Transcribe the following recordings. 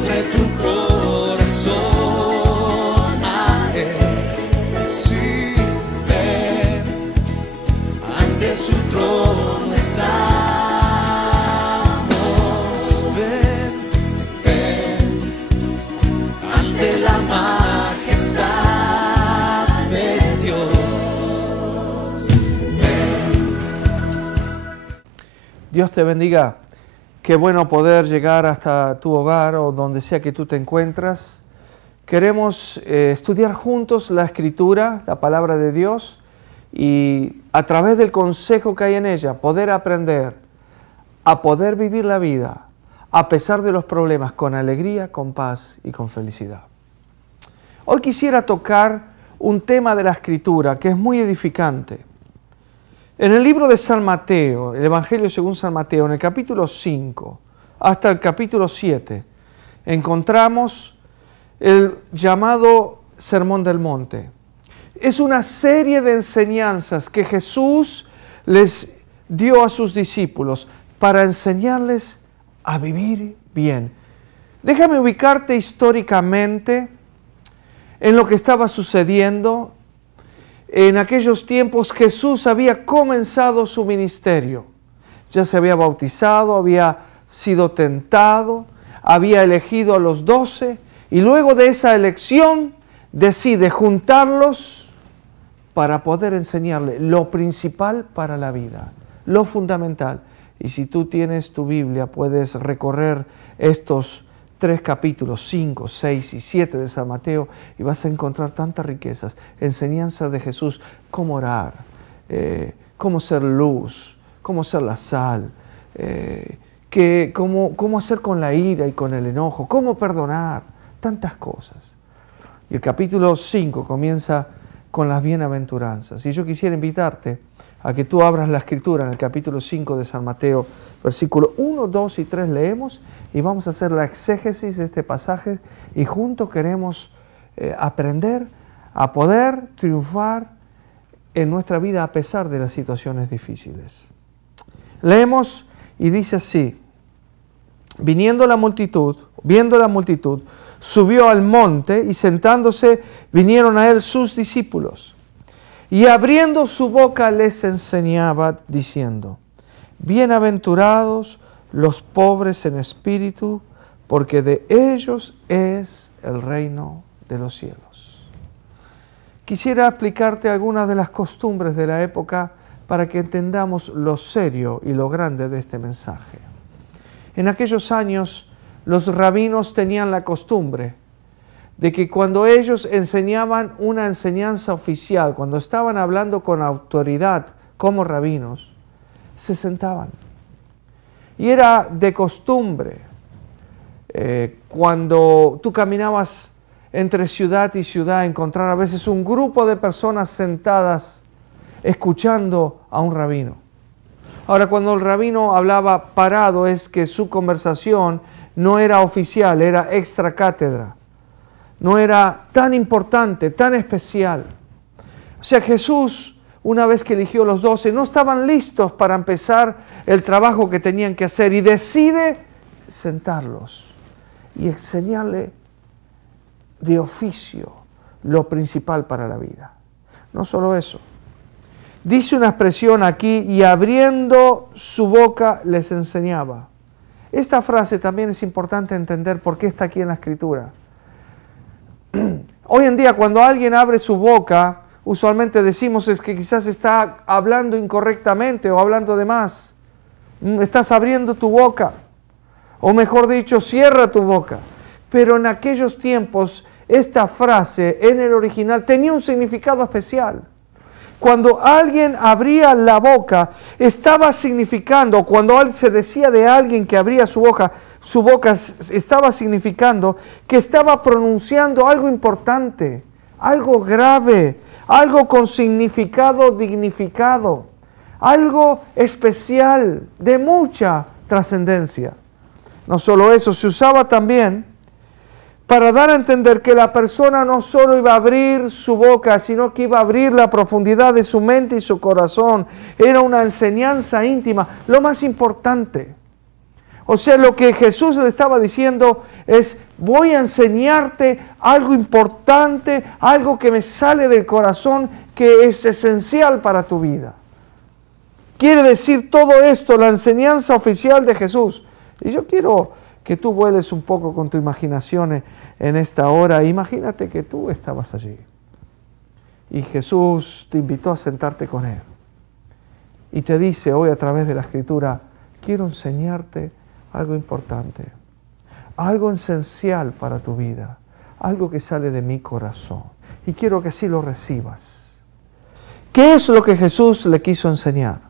abre tu corazón a Él. Sí, ven, ante su trono estamos. Ven, ven, ante la majestad de Dios. Ven. Dios te bendiga. Qué bueno poder llegar hasta tu hogar o donde sea que tú te encuentras. Queremos estudiar juntos la Escritura, la Palabra de Dios, y a través del consejo que hay en ella, poder aprender a poder vivir la vida a pesar de los problemas, con alegría, con paz y con felicidad. Hoy quisiera tocar un tema de la Escritura que es muy edificante. En el libro de San Mateo, el Evangelio según San Mateo, en el capítulo 5 hasta el capítulo 7, encontramos el llamado Sermón del Monte. Es una serie de enseñanzas que Jesús les dio a sus discípulos para enseñarles a vivir bien. Déjame ubicarte históricamente en lo que estaba sucediendo. En aquellos tiempos Jesús había comenzado su ministerio. Ya se había bautizado, había sido tentado, había elegido a los 12 y luego de esa elección decide juntarlos para poder enseñarle lo principal para la vida, lo fundamental. Y si tú tienes tu Biblia, puedes recorrer estos 3 capítulos, 5, 6 y 7 de San Mateo, y vas a encontrar tantas riquezas, enseñanzas de Jesús, cómo orar, cómo ser luz, cómo ser la sal, cómo hacer con la ira y con el enojo, cómo perdonar, tantas cosas. Y el capítulo 5 comienza con las bienaventuranzas. Y yo quisiera invitarte a que tú abras la Escritura en el capítulo 5 de San Mateo, versículo 1, 2 y 3 leemos y vamos a hacer la exégesis de este pasaje y juntos queremos aprender a poder triunfar en nuestra vida a pesar de las situaciones difíciles. Leemos y dice así: viendo la multitud, subió al monte y sentándose vinieron a él sus discípulos. Y abriendo su boca les enseñaba diciendo: bienaventurados los pobres en espíritu, porque de ellos es el reino de los cielos. Quisiera explicarte algunas de las costumbres de la época para que entendamos lo serio y lo grande de este mensaje. En aquellos años, los rabinos tenían la costumbre de que cuando ellos enseñaban una enseñanza oficial, cuando estaban hablando con autoridad como rabinos, se sentaban. Y era de costumbre, cuando tú caminabas entre ciudad y ciudad, encontrar a veces un grupo de personas sentadas escuchando a un rabino. Ahora, cuando el rabino hablaba parado, es que su conversación no era oficial, era extra cátedra. No era tan importante, tan especial. O sea, Jesús, una vez que eligió los 12, no estaban listos para empezar el trabajo que tenían que hacer y decide sentarlos y enseñarle de oficio lo principal para la vida. No solo eso. Dice una expresión aquí: y abriendo su boca les enseñaba. Esta frase también es importante entender por qué está aquí en la Escritura. Hoy en día, cuando alguien abre su boca, usualmente decimos es que quizás está hablando incorrectamente o hablando de más. Estás abriendo tu boca, o mejor dicho, cierra tu boca. Pero en aquellos tiempos, esta frase en el original tenía un significado especial. Cuando alguien abría la boca, estaba significando, cuando se decía de alguien que abría su boca estaba significando que estaba pronunciando algo importante, algo grave, algo con significado dignificado, algo especial, de mucha trascendencia. No solo eso, se usaba también para dar a entender que la persona no solo iba a abrir su boca, sino que iba a abrir la profundidad de su mente y su corazón. Era una enseñanza íntima, lo más importante. O sea, lo que Jesús le estaba diciendo es, voy a enseñarte algo importante, algo que me sale del corazón, que es esencial para tu vida. Quiere decir todo esto, la enseñanza oficial de Jesús. Y yo quiero que tú vueles un poco con tu imaginación en esta hora. Imagínate que tú estabas allí y Jesús te invitó a sentarte con Él. Y te dice hoy a través de la Escritura, quiero enseñarte algo importante, algo esencial para tu vida, algo que sale de mi corazón. Y quiero que así lo recibas. ¿Qué es lo que Jesús le quiso enseñar?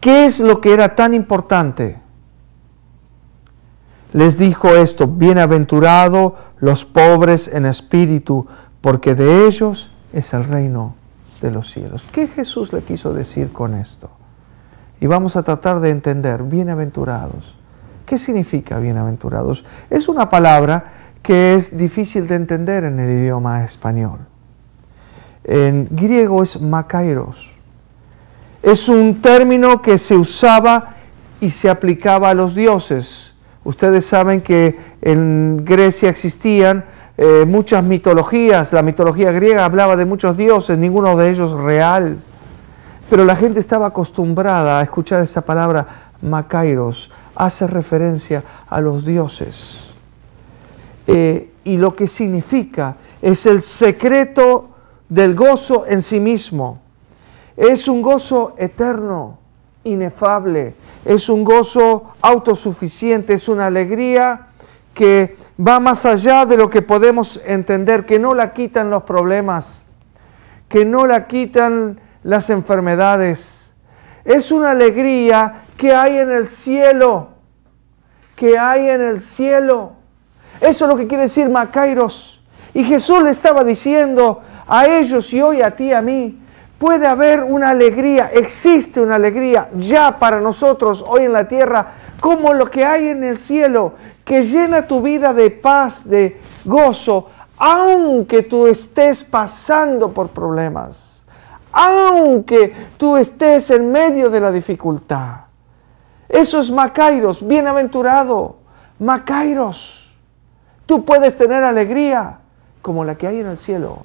¿Qué es lo que era tan importante? Les dijo esto, bienaventurados los pobres en espíritu, porque de ellos es el reino de los cielos. ¿Qué Jesús le quiso decir con esto? Y vamos a tratar de entender, bienaventurados. ¿Qué significa bienaventurados? Es una palabra que es difícil de entender en el idioma español. En griego es makairos. Es un término que se usaba y se aplicaba a los dioses. Ustedes saben que en Grecia existían muchas mitologías. La mitología griega hablaba de muchos dioses, ninguno de ellos real. Pero la gente estaba acostumbrada a escuchar esa palabra makairos. Hace referencia a los dioses. Y lo que significa es el secreto del gozo en sí mismo. Es un gozo eterno, inefable. Es un gozo autosuficiente. Es una alegría que va más allá de lo que podemos entender, que no la quitan los problemas, que no la quitan las enfermedades. Es una alegría que hay en el cielo, que hay en el cielo. Eso es lo que quiere decir makairos. Y Jesús le estaba diciendo a ellos y hoy a ti y a mí, puede haber una alegría, existe una alegría ya para nosotros hoy en la tierra, como lo que hay en el cielo, que llena tu vida de paz, de gozo, aunque tú estés pasando por problemas, aunque tú estés en medio de la dificultad. Eso es makairos, bienaventurado, makairos. Tú puedes tener alegría como la que hay en el cielo.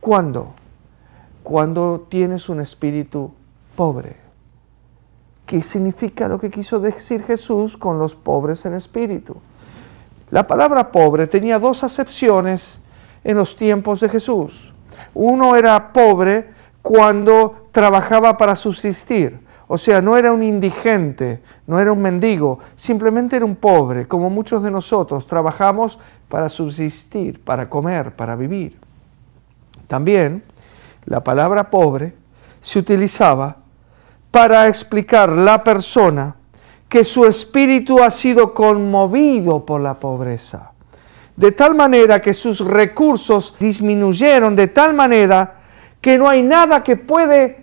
¿Cuándo? Cuando tienes un espíritu pobre. ¿Qué significa lo que quiso decir Jesús con los pobres en espíritu? La palabra pobre tenía dos acepciones en los tiempos de Jesús. Uno era pobre cuando trabajaba para subsistir. O sea, no era un indigente, no era un mendigo, simplemente era un pobre, como muchos de nosotros trabajamos para subsistir, para comer, para vivir. También la palabra pobre se utilizaba para explicar la persona que su espíritu ha sido conmovido por la pobreza, de tal manera que sus recursos disminuyeron, de tal manera que no hay nada que puede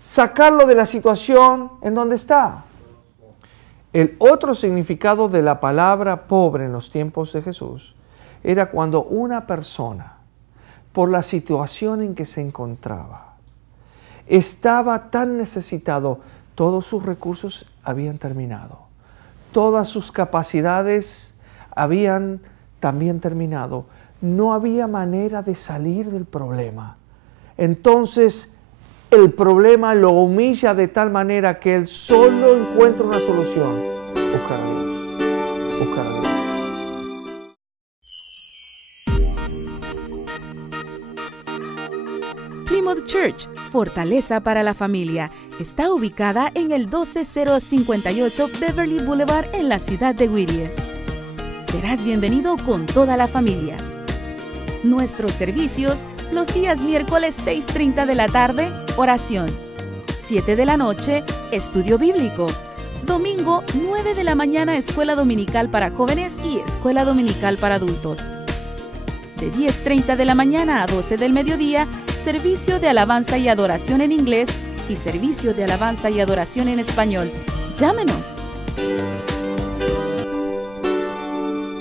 sacarlo de la situación en donde está. El otro significado de la palabra pobre en los tiempos de Jesús era cuando una persona, por la situación en que se encontraba, estaba tan necesitado, todos sus recursos habían terminado, todas sus capacidades habían también terminado, no había manera de salir del problema. Entonces el problema lo humilla de tal manera que él solo encuentra una solución: buscar a Dios, buscar a Dios. Plymouth Church, fortaleza para la familia, está ubicada en el 12058 Beverly Boulevard en la ciudad de Whittier. Serás bienvenido con toda la familia. Nuestros servicios, los días miércoles 6:30 de la tarde, oración. 7 de la noche, estudio bíblico. Domingo, 9 de la mañana, escuela dominical para jóvenes y escuela dominical para adultos. De 10:30 de la mañana a 12 del mediodía, servicio de alabanza y adoración en inglés y servicio de alabanza y adoración en español. Llámenos.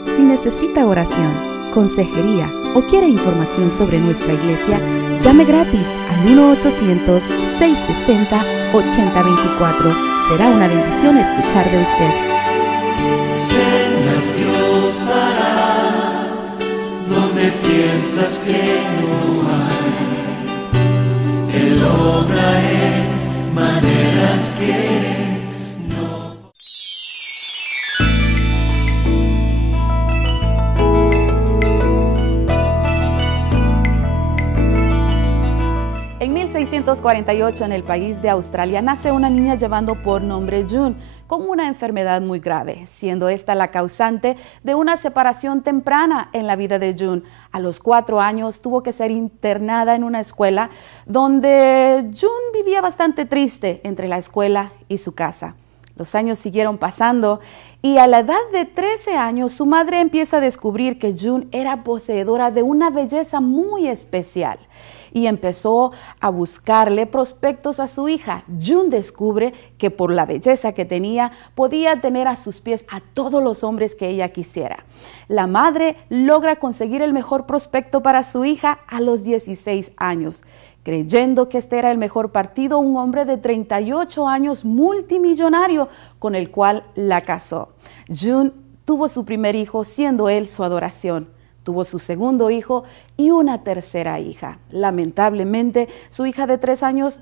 Si necesita oración, consejería o quiere información sobre nuestra iglesia, llame gratis al 1-800-660 8024. Será una bendición escuchar de usted. Señas Dios hará donde piensas que no hay. Él obra en maneras que En 1648, en el país de Australia, nace una niña llevando por nombre June, con una enfermedad muy grave, siendo esta la causante de una separación temprana en la vida de June. A los 4 años tuvo que ser internada en una escuela donde June vivía bastante triste entre la escuela y su casa. Los años siguieron pasando y a la edad de 13 años su madre empieza a descubrir que June era poseedora de una belleza muy especial y empezó a buscarle prospectos a su hija. June descubre que por la belleza que tenía podía tener a sus pies a todos los hombres que ella quisiera. La madre logra conseguir el mejor prospecto para su hija a los 16 años. Creyendo que este era el mejor partido, un hombre de 38 años multimillonario con el cual la casó. June tuvo su primer hijo, siendo él su adoración. Tuvo su segundo hijo y una tercera hija. Lamentablemente, su hija de 3 años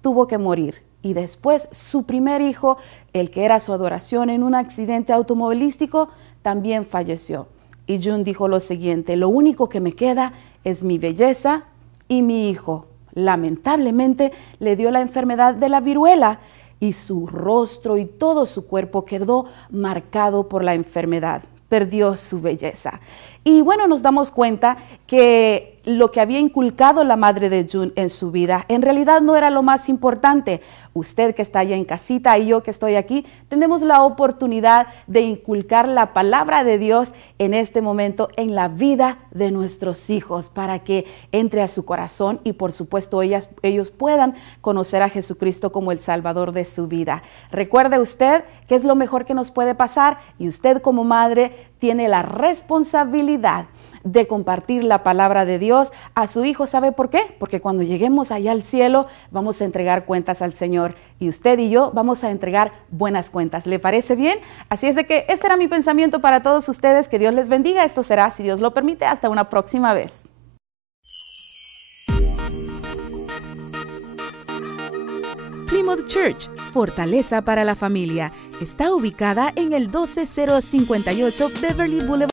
tuvo que morir. Y después su primer hijo, el que era su adoración, en un accidente automovilístico, también falleció. Y June dijo lo siguiente: lo único que me queda es mi belleza y mi hijo. Lamentablemente le dio la enfermedad de la viruela y su rostro y todo su cuerpo quedó marcado por la enfermedad. Perdió su belleza. Y bueno, nos damos cuenta que lo que había inculcado la madre de June en su vida en realidad no era lo más importante. Usted que está allá en casita y yo que estoy aquí, tenemos la oportunidad de inculcar la palabra de Dios en este momento en la vida de nuestros hijos para que entre a su corazón y por supuesto ellos puedan conocer a Jesucristo como el Salvador de su vida. Recuerde usted que es lo mejor que nos puede pasar y usted como madre tiene la responsabilidad de compartir la palabra de Dios a su hijo. ¿Sabe por qué? Porque cuando lleguemos allá al cielo vamos a entregar cuentas al Señor y usted y yo vamos a entregar buenas cuentas. ¿Le parece bien? Así es de que este era mi pensamiento para todos ustedes. Que Dios les bendiga. Esto será, si Dios lo permite, hasta una próxima vez. Plymouth Church, fortaleza para la familia, está ubicada en el 12058 Beverly Boulevard